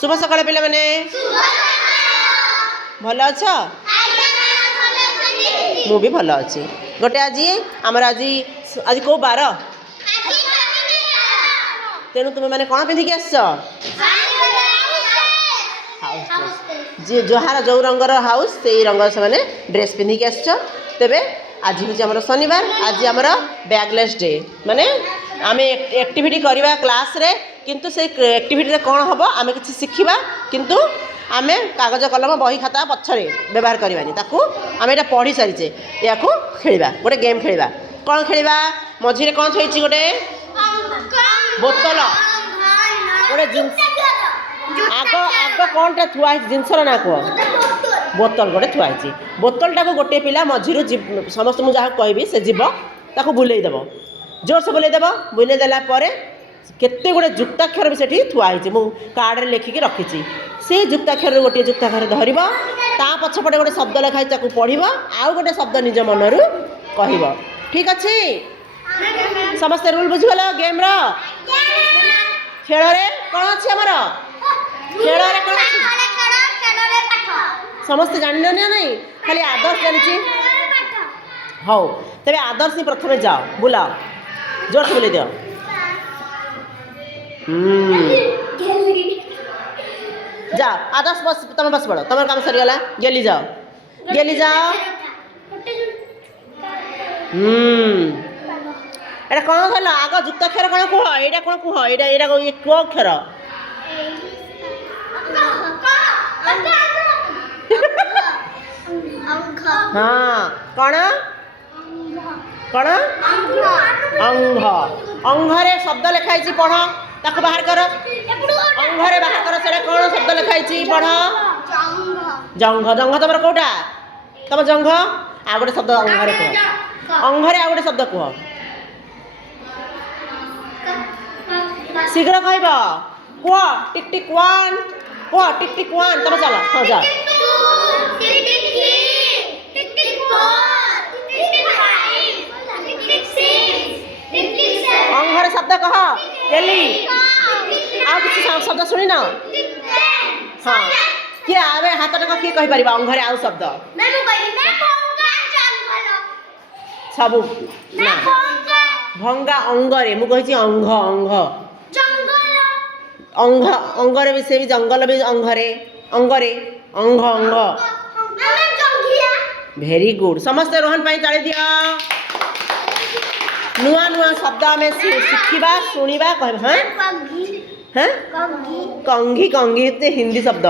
शुभ सकाळ पिला माने भल अछ मु भी भल अच्छी गोटे आज आमर आज आज कौ बार तेणु तुम मैंने कौन पिंधिकी आस जी जहार जो रंगर हाउस से रंग से मैंने ड्रेस पिंधिकी आस तेबे आज हूँ आम शनिवार आज आमर बैगलेस डे माने आम एक्टिविटी करवा क्लास रे किंतु से एक्टिविटी कौन हम आम कि शिखा किंतु आम कागज कलम बही खाता पछरे व्यवहार करवानी ताकू आम यहाँ पढ़ी सारीचे या खेलवा गोटे गेम खेलवा कौन खेलवा मझे कौन थी गोटे बोतल गोटे आग आग कौन टा थुआ जिनसर ना कह बोतल गोटे थुआई बोतल टाक गोटे पिला मझिरू समस्त मुझे जहाँ कहि से जीव ताकू बुलेदेव जोर से बुलेदेव बुलेदेला केते गुड़े जुक्ताक्षर भी सेठी थुआई मु कार्ड लिखिकी रखी से जुक्ताक्षर गोटे जुक्ताक्षर धर ता पछपटे गोटे शब्द लिखाई ताकू पढ़ आउ गोटे शब्द निज मनरू कह ठीक अच्छे समस्ते रूल बुझीगल गेम रो खेल रे कौन अच्छे आमर खेल रे कौन समस्ते जान नहीं खाली आदर्श जानी हौ तेरे आदर्श ही प्रथम जाओ बुलाओ जोर से बुले दियो जा आदर्श बस तुम बस पड़ो तुम काम सरीगला गेली जाओ एटा कौन कल आग जुक्ताक्षर कौन कह यहाँ कौन कह यहाँ कौ अक्षर हाँ कौन कौन अंग अंगरे शब्द लिखाई पढ़ ताको बाहर कर अंगरे बाहर कर से कौन शब्द लिखाई पढ़ जंघ जंघ तुम कौटा तुम जंघ आ गोटे शब्द अंगरे कह अंगरे आ गोटे शब्द कह शीघ्र कह टिक टिक वन कह टिक टिक वन तुम चल हाँ जा अंगरे शब्द कह गेली आ किसी शब्द शुणी न हाँ किए आवे हाथ टाक किए कहीपर अंगरे आउ शब्द सब ना भंगा अंगरे मु कही अंग अंग अंग अंगरे भी से भी जंगल भी अंगरे अंगरे अंग अंग भेरी गुड समस्ते रोहन पाई ताली दिया नुआ नुआ शब्द आम शिखा शुणा कह हाँ कंघी कंघी हिंदी शब्द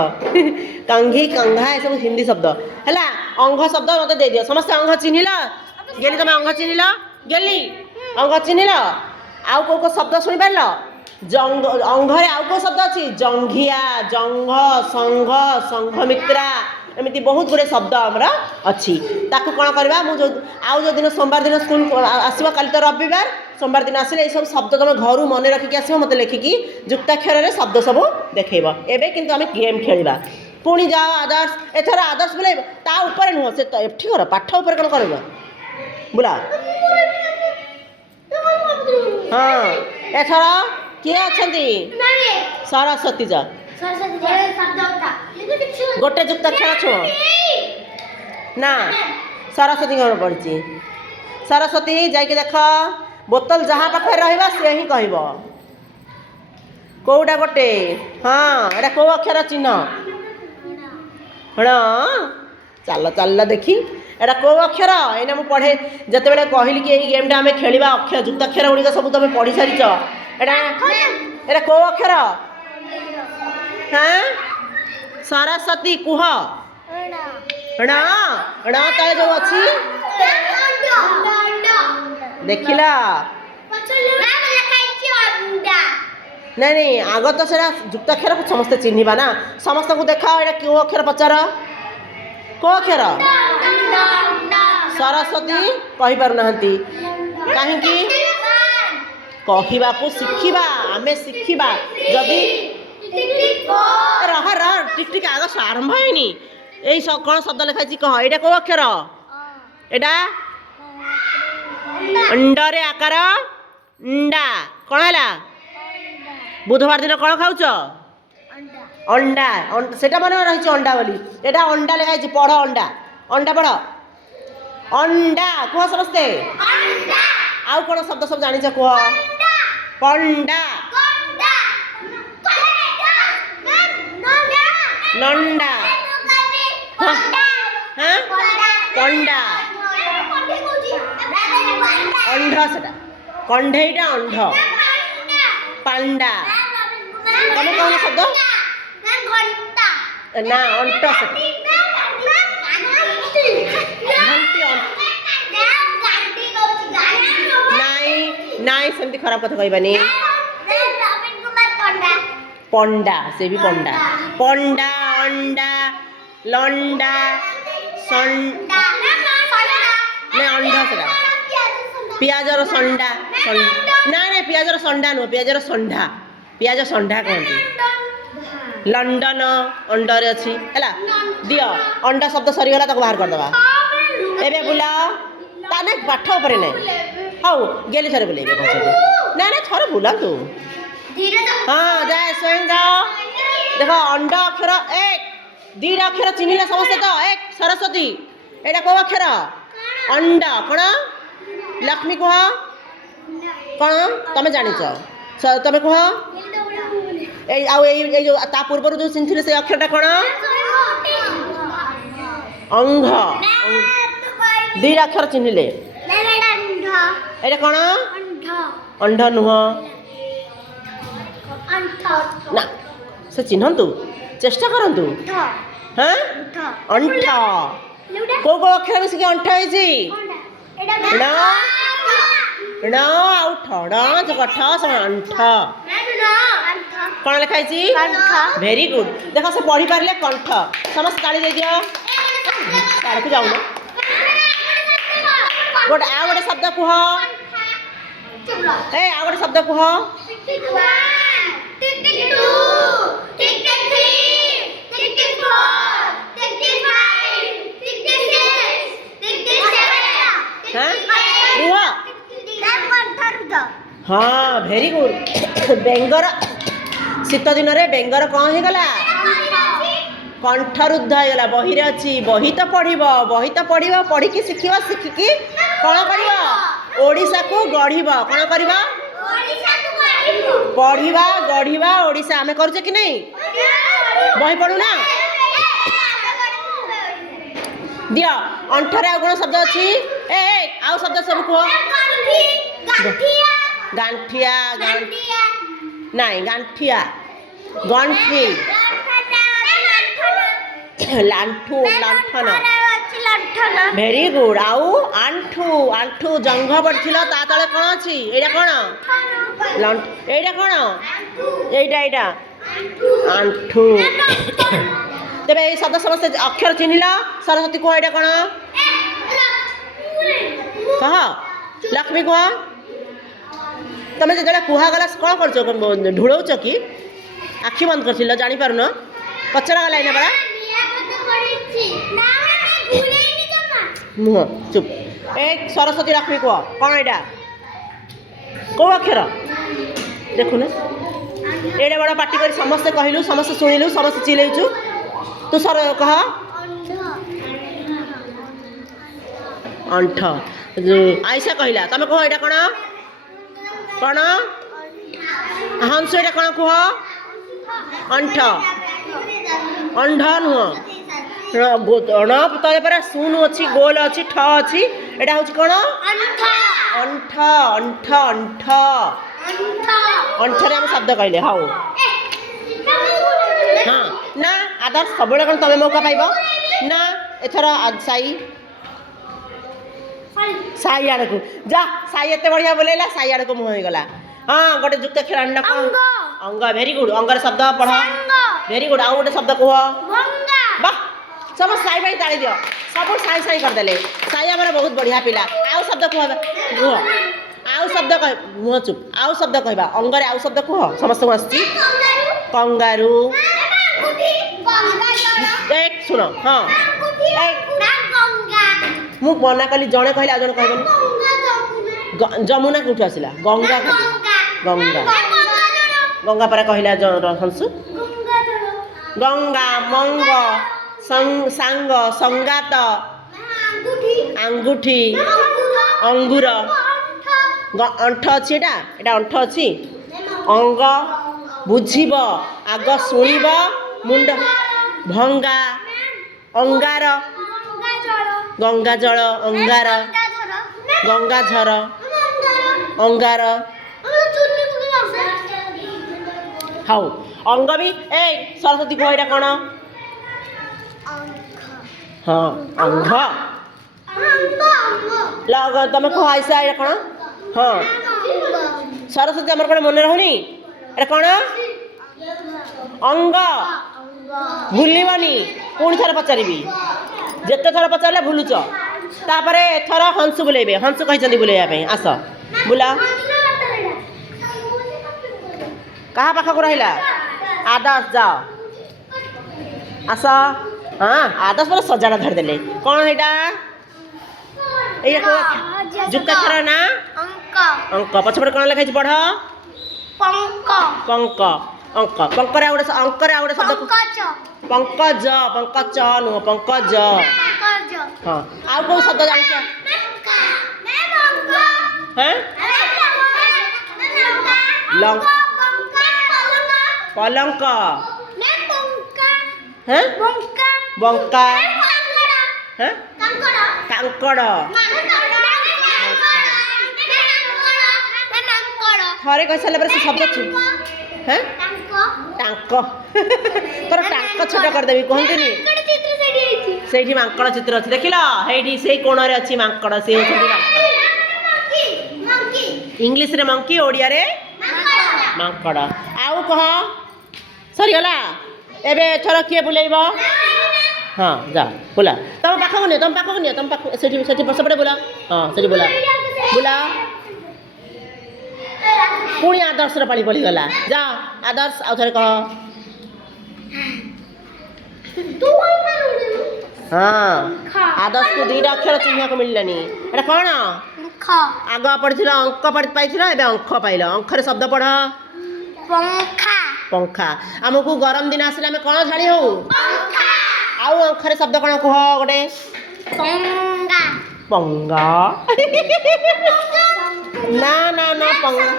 कंघी कंघा ये सब हिंदी शब्द है अंग शब्द मत दे दियो समस्त अंग चिन्हिल गेली तुम अंग चिन्हिल गेली अंग चिन्हिल आउ कौ शब्द शुणी पार जंग अंगरे आउ कौ शब्द अच्छी जंघिया जंघ संघ संघमित्रा एमती बहुत गुड़े शब्द आमर अच्छी ताकू कौन करवा आउ जो दिन सोमवार दिन स्कूल आसो काली तो रविवार सोमवार दिन आसिले सब शब्द तुम घर मन रखिकी आस मत लिखिकी जुक्ताक्षर शब्द सब देखेब एवं किंतु आम गेम खेलवा पुणी जाओ आदर्श एथर आदर्श बुले ता ऊपर नुह से एठी कर पाठ ऊपर कौन कर बुला हाँ एथर किए अच्छा सरस्वती जा गोटे जुक्ताक्षर छो ना सरस्वती कौन पड़ी सरस्वती जाकि देख बोतल जहाँ पाखे रहा सी ही कह कौटा गोटे हाँ एटा कौ अक्षर चिन्ह चल चल देखी एटा कौ अक्षर एना मु पढ़े जिते कहली कि यही गेमटा आम खेल अक्षर जुक्ताक्षर गुड़िक सब तुम पढ़ी सारी एटा कौ अक्षर हाँ सरस्वती कुह तले जो अच्छी देखिला नहीं नहीं आग तो से जुक्ताक्षर को समस्त चिन्हवा ना समस्त को देखा यहाँ क्यों अक्षर पचार कौ अक्षर सरस्वती कहीपर ना कहीं कहवा को शिखा आम शिखा जदि रह रह टिक टिक आग आरंभ है यही कौन शब्द लिखाई कह यहाँ कौ अक्षर एटा अंडरे आकार अंडा कौन है बुधवार दिन कौन खाऊच अंडा सेटा मन रही अंडा बोली एटा अंडा लिखाई पढ़ अंडा अंडा पढ़ अंडा कह समस्ते आउ कौन शब्द सब जानी कह पंडा नंडा हाँ पंडा अंध सेटा कंढेईटा अंध पांडा तमें कौन शब्द ना अंट नाई सेमती खराब कथा कहबानी पंडा से भी पंडा पंडा अंडा लंडा अंडा सेटा पियाजर संडा ना ना पियाजर संडा नुह पियाजर संडा पियाज संडा कहती लंडन अंडर अच्छी है दियो अंडा शब्द सरीगला तक बाहर करदे एबे बुला ताने पाठ ऊपर नहीं हाँ गेली थरे बुलेबे ना ना थरे बुला तू हाँ जाए स्वयं जाओ देखो अंडा अक्षर एक दीटा अक्षर चिन्हला समस्ते तो एक सरस्वती एटा कौ अक्षर अंडा कौन लक्ष्मी कह कौन तुम जानिच तुम कह जो ता पूर्व जो चिन्ह से अक्षरटा कौन अंग दीटा अक्षर चिन्हले एटा कौन अंध नुह ना से चिन्हतु चेष्टा करतु हाँ अंठ को अक्षर मिसिक अंठ अंठ कौन लिखाई वेरी गुड देख से पढ़ी पारे कंठ समस्त ताली दे दियो को जाऊन गोटे आ गोटे शब्द कह ए आ गोटे शब्द कह हाँ वेरी गुड बेंगर शीत दिन में बेंगर कौन हो गला कंठरुद्ध होगा बही रे अच्छी बही तो पढ़ पढ़ी शिखा शिखिकी कौन कर ओडिशा को गढ़ कौन कर पढ़ा गढ़ा ओडिशा आम करुचे कि नहीं बही पढ़ुना दिया अंठरे आ कौन शब्द अच्छी ए आउ शब्द सब कह गांठिया नाई गांठिया गंठी लांठू लांठन वेरी गुड आउ आंठू आंठू जंघ पड़थिला ता तळे कोन अछि एडा कोन लांठ एडा कोन एडा आंठू तेबे ए शब्द समस्त अक्षर चिन्हिला सरस्वती को एडा कोन कह लक्ष्मी को तमें जो कहगला कौन कर ढूलौच कि आखि बंद कर जानी पार न पचरा गला ना बड़ा मुह चुप एक सरस्वती लक्ष्मी कह कौन एटा कौ अक्षर देखु ना एडे बड़ा पार्टी कर समस्ते कहलु समस्ते शुणिलु समस्ते चिल्लैचु तू सर कह अंठ आयशा कहला तमें कह एटा कौन कौन हंस एटा कौन कह अंठ अंध नुह पर शून अच्छी गोल अच्छी ठ अच्छी एटा हूँ कौन अंठ अंठ अंठ अंठरे आम शब्द कहले हाँ हाँ ना आदर्श सब कौन तुम मौका पाइब ना एथर साई साई आड़ को जा साई एत बढ़िया बोलेला साई आड़ को मुँह हो गला हाँ गोटे जुक्त अक्षर अंग वेरी गुड अंगर शब्द पढ़ वेरी गुड आउ गोटे शब्द कह वाह सब साई भाई ताली दियो सब साई साई करदे साई आम बहुत बढ़िया पिला आउ शब्द कह आउ शब्द कह मुँह चुप आउ शब्द कहवा अंगरे आउ शब्द कह समस्त आसी कंगारू एक सुन हाँ मु मना कली जड़े कहले आज जन कहबनी जमुना कौटू आसला गंगा गंगा गंगा पर कहला हंसु ଗଙ୍ଗା ମଙ୍ଗ ସାଙ୍ଗ ସଙ୍ଗାତ ଆଙ୍ଗୁଠି ଅଙ୍ଗୁର ଅଣ୍ଠ ଅଛି ଏଇଟା ଅଣ୍ଠ ଅଛି ଅଙ୍ଗ ବୁଝିବ ଆଗ ଶୁଣିବ ମୁଣ୍ଡ ଭଙ୍ଗା ଅଙ୍ଗାର ଗଙ୍ଗା ଜଳ ଅଙ୍ଗାର ଗଙ୍ଗାଝର ଅଙ୍ଗାର ହଉ ଅଙ୍ଗ ବି ଏଇ ସରସ୍ୱତୀ କୁହ ଏଇଟା କ'ଣ ହଁ ଅଙ୍ଗ ତମେ କୁହ ଆଇସା ଏଇଟା କ'ଣ ହଁ ସରସ୍ୱତୀ ଆମର କ'ଣ ମନେ ରହୁନି ଏଇଟା କ'ଣ ଅଙ୍ଗ ଭୁଲିବନି ପୁଣି ଥରେ ପଚାରିବି ଯେତେ ଥର ପଚାରିଲେ ଭୁଲୁଛ ତାପରେ ଏଥର ହଂସୁ ବୁଲେଇବେ ହଂସୁ କହିଛନ୍ତି ବୁଲେଇବା ପାଇଁ ଆସ ବୁଲା କାହା ପାଖକୁ ରହିଲା ଆଦର୍ଶ ଯାଅ ଆସ ହଁ ଆଦର୍ଶ ପରେ ସଜାଡ଼ା ଧରିଦେଲେ କ'ଣ ଏଇଟା ଏଇଟା ଯୁକ୍ତାକ୍ଷର ନା ଅଙ୍କ ପଛପଟେ କ'ଣ ଲେଖା ହେଇଛି ପଢ଼ ପଙ୍କ ଅଙ୍କ ପଙ୍କରେ ଆଉ ଗୋଟେ ଅଙ୍କରେ ଆଉ ଗୋଟେ ଶବ୍ଦ ପଙ୍କଜ ପଙ୍କଚ ନୁହଁ ପଙ୍କଜ ହଁ ଆଉ କୋଉ ଶବ୍ଦ ଜାଣିଛ ପଲଙ୍କ ବଙ୍କା କାଙ୍କଡ଼ ଥରେ କହିସାରିଲା ପରେ ସେ ଶବ୍ଦ ଟାଙ୍କ ତୋର ଟାଙ୍କ ଛୋଟ କରିଦେବି କୁହନ୍ତିନି ସେଇଠି ମାଙ୍କଡ଼ ଚିତ୍ର ଅଛି ଦେଖିଲ ସେଇଠି ସେଇ କୋଣରେ ଅଛି ମାଙ୍କଡ଼ ସେ ହେଉଛନ୍ତି ମାଙ୍କଡ଼ ଇଂଲିଶରେ ମଙ୍କି ଓଡ଼ିଆରେ ମାଙ୍କଡ଼ ଆଉ କହ ସରିଗଲା ଏବେ ଏଥର କିଏ ବୁଲେଇବ ହଁ ଯା ବୁଲା ତମ ପାଖକୁ ନିଅ ତମ ପାଖକୁ ସେଠି ସେପଟେ ବୁଲା ହଁ ସେଠି ବୁଲା ପୁଣି ଆଦର୍ଶର ପାଳି ପଡ଼ିଗଲା ଯା ଆଦର୍ଶ ଆଉ ଥରେ କହ ହଁ ଆଦର୍ଶକୁ ଦିଟା ଅକ୍ଷର ଚିହ୍ନିବାକୁ ମିଳିଲାନି ଏଇଟା କ'ଣ ଆଗ ପଢ଼ିଥିଲ ଅଙ୍କ ପାଇଥିଲ ଏବେ ଅଙ୍କ ପାଇଲ ଅଙ୍କରେ ଶବ୍ଦ ପଢ଼ ପଙ୍ଖା ଆମକୁ ଗରମ ଦିନ ଆସିଲେ ଆମେ କ'ଣ ଝାଳି ହଉ ଆଉ ଅଙ୍କରେ ଶବ୍ଦ କ'ଣ କୁହ ଗୋଟେ ପଙ୍ଗା ନା ନା ନା ପଙ୍ଗା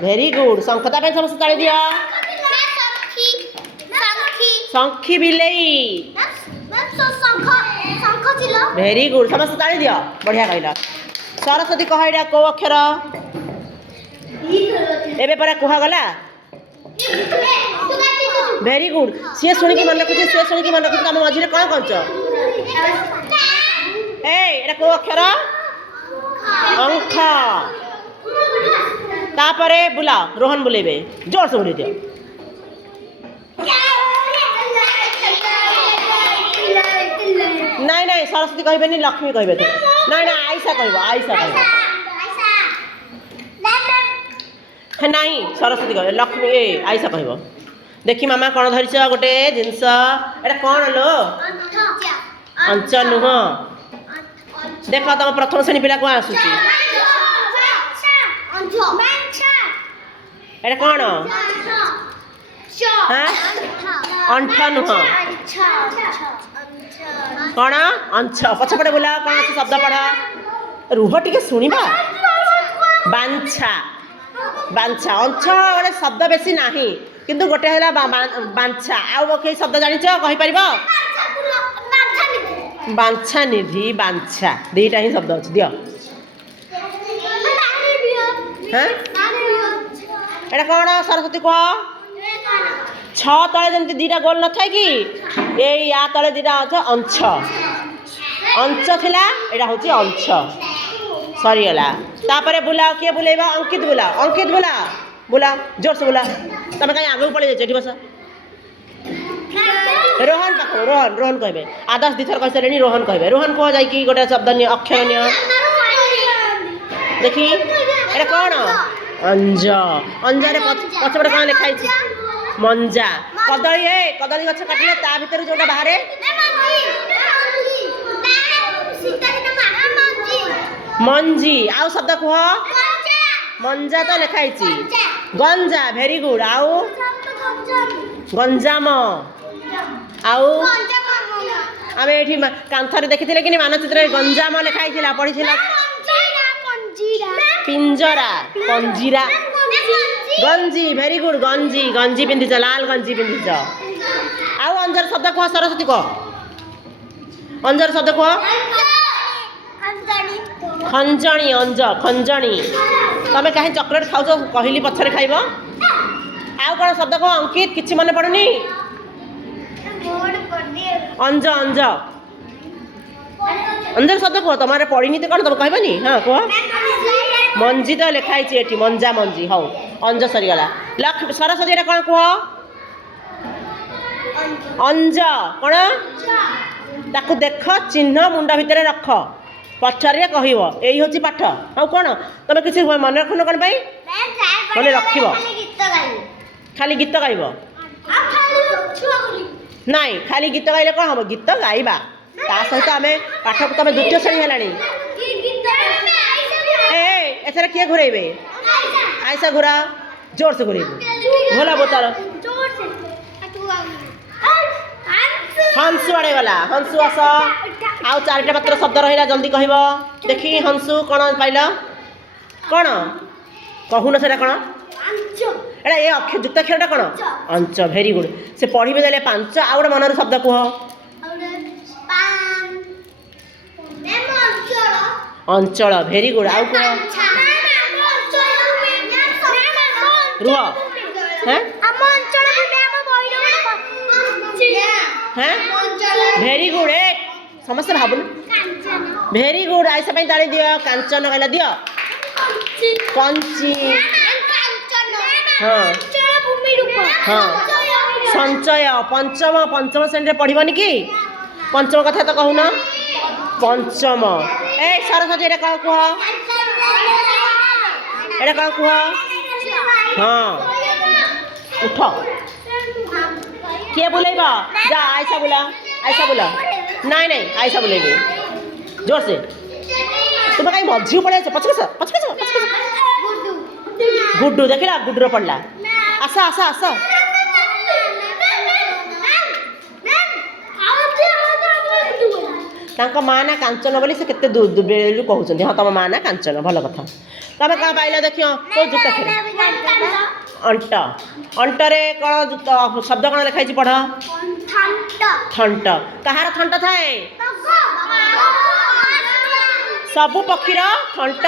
ଭେରି ଗୁଡ୍ ଶଙ୍ଖ ତା ପାଇଁ ସମସ୍ତେ ତାଳି ଦିଅ ଶଙ୍ଖି ବିଲେଇ ଭେରି ଗୁଡ୍ ସମସ୍ତେ ତାଳି ଦିଅ ବଢ଼ିଆ କହିଲ ସରସ୍ୱତୀ କହ ଏଇଟା କୋଉ ଅକ୍ଷର ଏବେ ପରା କୁହାଗଲା ଭେରି ଗୁଡ୍ ସିଏ ଶୁଣିକି ମନେ ରଖୁଛି ତମ ମଝିରେ କ'ଣ କରୁଛ ଏଇଟା କୋଉ ଅକ୍ଷର ଅଙ୍କ ତାପରେ ବୁଲା ରୋହନ ବୁଲେଇବେ ଜୋରସେ ବୁଲେଇ ଦିଅ ନାଇଁ ନାଇଁ ସରସ୍ୱତୀ କହିବେନି ଲକ୍ଷ୍ମୀ କହିବେ ନାଇଁ ନା ଆଇସା କହିବ ନାଇଁ ସରସ୍ୱତୀ କହିବେ ଲକ୍ଷ୍ମୀ ଆଇସା କହିବ ଦେଖି ମାମା କ'ଣ ଧରିଛ ଗୋଟେ ଜିନିଷ ଏଇଟା କ'ଣ ଲୋ ଅଞ୍ଚ ନୁହଁ ଦେଖ ତମ ପ୍ରଥମ ଶ୍ରେଣୀ ପିଲା କ'ଣ ଆସୁଛି ଏଇଟା କ'ଣ ଅଣ୍ଠ ନୁହଁ କ'ଣ ଅଞ୍ଚ ପଛପଟେ ବୁଲା କ'ଣ ଅଛି ଶବ୍ଦ ପଢ଼ ରୁହ ଟିକେ ଶୁଣିବା ବାଞ୍ଛା ଅଞ୍ଚ ଗୋଟେ ଶବ୍ଦ ବେଶୀ ନାହିଁ କିନ୍ତୁ ଗୋଟେ ହେଲା ବାଞ୍ଛା ଆଉ କେହି ଶବ୍ଦ ଜାଣିଛ କହିପାରିବ ବାଞ୍ଛା ନିଧି ବାଞ୍ଛା ଦିଟା ହିଁ ଶବ୍ଦ ଅଛି ଦିଅ ଏଇଟା କ'ଣ ସରସ୍ୱତୀ କୁହ ଛଅ ତଳେ ଯେମିତି ଦିଟା ଗୋଲ ନଥାଏ କି ଏଇ ୟା ତଳେ ଦିଟା ଅଛି ଅଞ୍ଚ ଥିଲା ଏଇଟା ହେଉଛି ଅଞ୍ଚ ସରିଗଲା ତାପରେ ବୁଲାଅ କିଏ ବୁଲେଇବା ଅଙ୍କିତ ବୁଲା ଜୋରସେ ବୁଲା ତମେ କାହିଁ ଆଗକୁ ପଳେଇ ଯାଇଛ ଏଠି ବସ ରୋହନ ପାଖକୁ ରୋହନ କହିବେ ଆଦର୍ଶ ଦିଥର କହିସାରିଲେଣି ରୋହନ କହିବେ ରୋହନ କୁହ ଯାଇକି ଗୋଟେ ଶବ୍ଦ ନିଅ ଅକ୍ଷର ନିଅ ଦେଖି ଏଇଟା କ'ଣ ଅଞ୍ଜରେ ପଛପଟେ କ'ଣ ଲେଖା ହେଇଛି ମଞ୍ଜା କଦଳୀ ଗଛ କାଟିଲେ ତା ଭିତରୁ ଯୋଉଟା ବାହାରେ ମଞ୍ଜି ଆଉ ଶବ୍ଦ କୁହ ମଞ୍ଜା ତ ଲେଖା ହେଇଛି ଗଞ୍ଜା ଭେରି ଗୁଡ୍ ଆଉ ଗଞ୍ଜାମ आउ आम ये कांथर देखी कि मानचित्र गंजाम लिखाई पढ़ी पिंजरा पंजीरा गंजी वेरी गुड गंजी गंजी पिंधिच लाल गंजी पिंधिच आउ अंजर शब्द कह सरस्वती कह अंजर शब्द कह खंजणी अंज खंजणी तमें कहीं चॉकलेट खाऊ कहली पछरे खाइब आउ कौन शब्द कह अंकित किसी मन पड़ुनी अंज अंज अंजर शब्द कह तुम पढ़नी तो कौन तुम कहबनी हाँ कह मंजी तो लिखाई ये मंजा मंजी हौ अंज सरीगला लक्ष्मी सरस्वती कौन कह अंज कौन ताकू देख चिन्ह मुंड भितर रख पचारे कह यही हूँ पाठ हाँ कौन तुम किसी मन रखुन कौन मन रख खाली गीत गाइब नाई खाली गीत गाइले कौन हम गीत गाइबा ता सहित आम पाठ तुम द्वितीय श्रेणी है एथर किए घुरेबे आयसा घुरा जोर से घुरेबे भोला बोतल हंसु आड़े गला हंसु आस आउ चारिटा मात्र शब्द रहा जल्दी कह देखी हंसु कौन पाइल कौन कहून से कौन एटा ये अक्षर युक्ताक्षर कौन अंच भेरी गुड से पढ़े देले पांच आउ गोटे मनर शब्द कह अंचल भेरी गुड आउ कह रुह हाँ भेरी गुड ए समस्त भावुन भेरी गुड आइसा ताली दियो कांचन कहला दियो कंची हाँ हाँ संचय पंचम पंचम श्रेणी पढ़बनी कि पंचम कथा तो कहून पंचम ए सरस्वती एटा कह कह एटा कह कह हाँ उठ किए बुलेब जा आयसा बुला नहीं नहीं आयसा बुलेबे जोर से तुम कहीं मझी पड़े पचकस गुड्डू देखला गुड्डूर पड़ला आस आस आस माँ ना कांचन बोली से केते बेलू कहते हाँ तुम माँ ना कांचन भल कथा तुम क्या पाइल देख कौ जुक्ताक्षर अंट अंटरे कौन शब्द कौन लिखाई पढ़ थंट कहार थंट थाए सबु पक्षीर थंट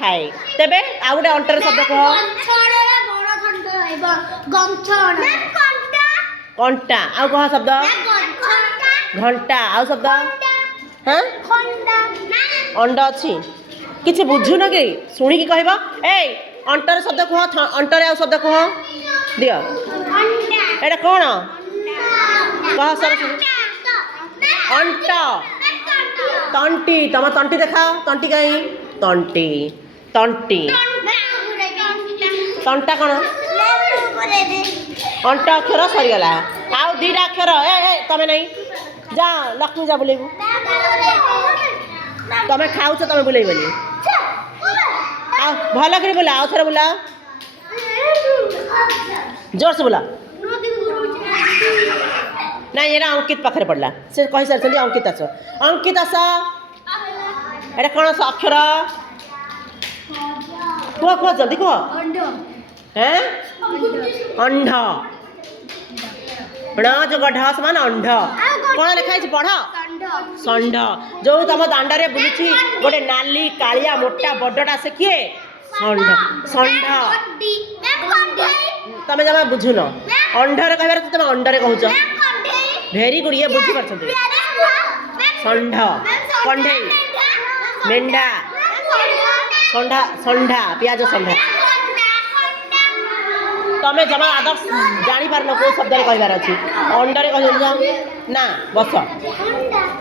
थाए तेबे आउ गोटे अंटर शब्द कह कंटा आउ कह शब्द घंटा आउ शब्द हाँ अंड अच्छी किसी बुझुन कि शुणिकी कह ए अंटर शब्द कह अंटर आउ शब्द कह दियो एटा कौन कह सरस्वती अंट तंटी तुम तंटी देखा तंटी कहीं तंटी तंटी तंटा कौन अंट अक्षर सरीगला आउ दीटा अक्षर ए तमें नहीं जा लक्ष्मी जा बुलेबू तमें खाऊ तमें बुलेबनी भल कर बुला आउ थे बुला जोर से बुला ना ये अंकित पाखे पड़ला से कही सारी अंकित आस एटा कौन अक्षर कह कह जल्दी कह हैं अंध जो गढ़ समान अंध कौन लिखाई पढ़ षंढ जो तुम दांडे बुलूची गोटे नाली कालिया मोटा बड़टा से किए षंढ षंढ तुम जमा बुझुन अंडर कह तुम अंडर कहूच भेरी गुड ये बुझी पार्थ षंढ कंढे मेंढा षंढा षंढा पियाज षंढा तमें जमा आदर्श जापार कौ शब्द कहबार अच्छी अंडर कह ना बस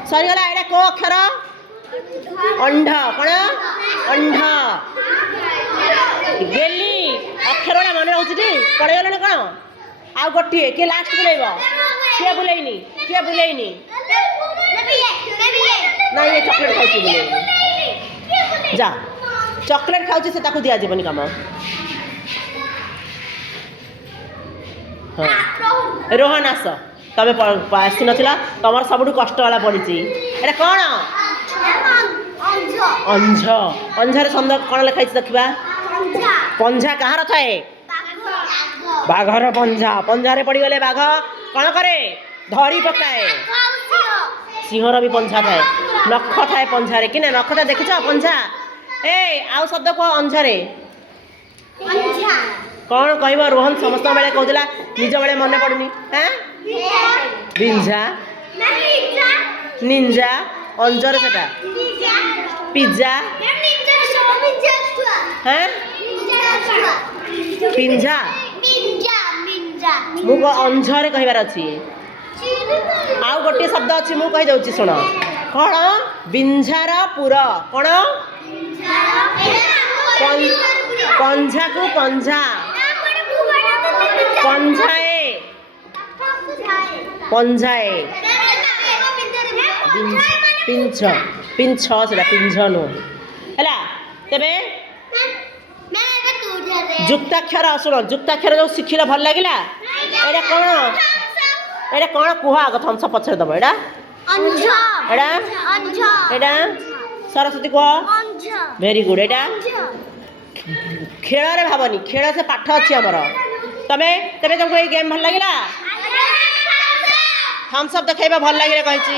सरीगला एटा कौ अक्षर अंध कौन अंध गेली अक्षर गुड़ा मन रोचे पड़ेगल कौन आउ गोटे किए लास्ट बुलेब किए बुलेनी ना ये चॉकलेट खाऊ बुलेब जा चॉकलेट खाऊ से दि जाबनी कम हाँ रोहन आस ତମେ ଆସିନଥିଲା ତମର ସବୁଠୁ କଷ୍ଟ ବାଲା ପଡ଼ିଛି ଏଇଟା କ'ଣ ଅଞ୍ଝ ଅଞ୍ଝରେ ଛନ୍ଦ କ'ଣ ଲେଖା ହେଇଛି ଦେଖିବା ପଞ୍ଝା କାହାର ଥାଏ ବାଘର ପଞ୍ଝା ପଞ୍ଝାରେ ପଡ଼ିଗଲେ ବାଘ କ'ଣ କରେ ଧରି ପକାଏ ସିଂହର ବି ପଞ୍ଝା ଥାଏ ନଖ ଥାଏ ପଞ୍ଝାରେ କି ନା ନଖଟା ଦେଖିଛ ପଞ୍ଝା ଆଉ ଶବ୍ଦ କୁହ ଅଞ୍ଝରେ କ'ଣ କହିବ ରୋହନ ସମସ୍ତଙ୍କ ବେଳେ କହୁଥିଲା ନିଜ ବେଳେ ମନେ ପଡ଼ୁନି ବିଞ୍ଝା ନିଞ୍ଜା ଅଞ୍ଜର ସେଟା ପିଜ୍ଜା ପିଞ୍ଝା ମୁଁ ଅଞ୍ଝରେ କହିବାର ଅଛି ଆଉ ଗୋଟିଏ ଶବ୍ଦ ଅଛି ମୁଁ କହିଦେଉଛି ଶୁଣ କ'ଣ ବିଞ୍ଝାର ପୁର କ'ଣ ପଞ୍ଝାକୁ ପଞ୍ଝା ପଞ୍ଝାଏ ପଞ୍ଝାଏ ପିଞ୍ଛ ପିଞ୍ଛ ସେଟା ପିଞ୍ଝ ନୁହଁ ହେଲା ତେବେ ଯୁକ୍ତାକ୍ଷର ଶୁଣ ଯୁକ୍ତାକ୍ଷର ଯେଉଁ ଶିଖିଲ ଭଲ ଲାଗିଲା ଏଇଟା କ'ଣ କୁହ ଆଗ ଥମ୍ସ ପଛରେ ଦେବ ଏଇଟା ଏଇଟା ସରସ୍ୱତୀ କୁହ ଭେରି ଗୁଡ୍ ଏଇଟା ଖେଳରେ ଭାବନି ଖେଳ ସେ ପାଠ ଅଛି ଆମର ତେବେ ତମକୁ ଏଇ ଗେମ୍ ଭଲ ଲାଗିଲା ଥମ୍ସ ଅପ୍ ଦେଖାଇବା ଭଲ ଲାଗିଲା କହିଛି